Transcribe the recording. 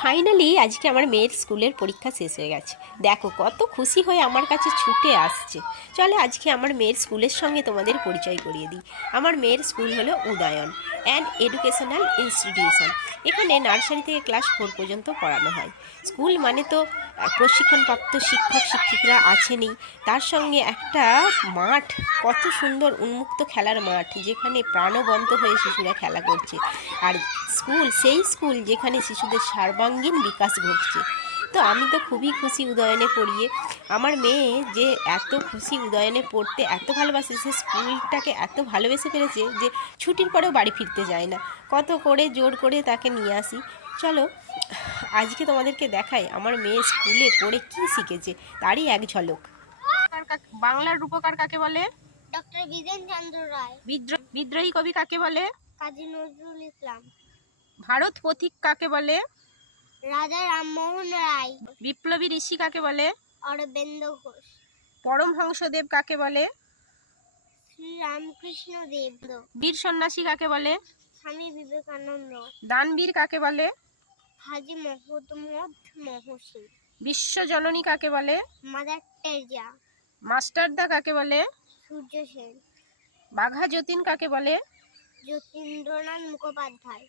Finally আজকে আমার মেয়ের স্কুলের পরীক্ষা শেষ হয়ে গেছে। দেখো কত খুশি হয়ে আমার কাছে ছুটে আসছে। চলো আজকে আমার মেয়ের স্কুলের সঙ্গে তোমাদের পরিচয় করিয়ে দিই। আমার মেয়ের স্কুল হলো উদয়ন অ্যান্ড এডুকেশনাল ইনস্টিটিউশন। এখানে নার্সারি থেকে ক্লাস 4 পর্যন্ত পড়ানো হয়। স্কুল মানে তো প্রশিক্ষণপ্রাপ্ত শিক্ষক শিক্ষিকারা আছেনই, তার সঙ্গে একটা মাঠ, কত সুন্দর উন্মুক্ত খেলার মাঠ, যেখানে প্রাণবন্ত হয়ে শিশুরা খেলা করছে। আর স্কুল সেই স্কুল যেখানে শিশুদের সর্বাঙ্গীন বিকাশ ঘটছে। তো আমি তো খুবই খুশি উদয়নে পড়িয়ে। আমার মেয়ে যে এত খুশি উদয়নে পড়তে, এত ভালোবাসে, সে স্কুলটাকে এত ভালোবেসে ফেলেছে যে ছুটির পরেও বাড়ি ফিরতে যায় না। কত করে জোর করে তাকে নিয়ে আসি। চলো আজকে তোমাদেরকে দেখাই আমার মেয়ে স্কুলে পড়ে কি শিখেছে, তারই এক ঝলক। বাংলার রূপকার কাকে বলে? ডক্টর বিজন চন্দ্র রায়। বিদ্রোহী কবি কাকে বলে? কাজী নজরুল ইসলাম। ভারত পথিক কাকে বলে? রাজা রামমোহন রায়। বিপ্লবী ঋষি কাকে বলে? অরবিন্দ ঘোষ। পরমহংসদেব কাকে বলে? শ্রী রামকৃষ্ণ দেব। বীর সন্ন্যাসী কাকে বলে? স্বামী বিবেকানন্দ। দানবীর কাকে বলে? হাজী মোহাম্মদ মহসিন। বিশ্বজননী কাকে বলে? Mother Teresa. মাস্টারদা কাকে বলে? সূর্য সেন। বাঘা যতীন কাকে বলে? যতীন্দ্রনাথ মুখোপাধ্যায়।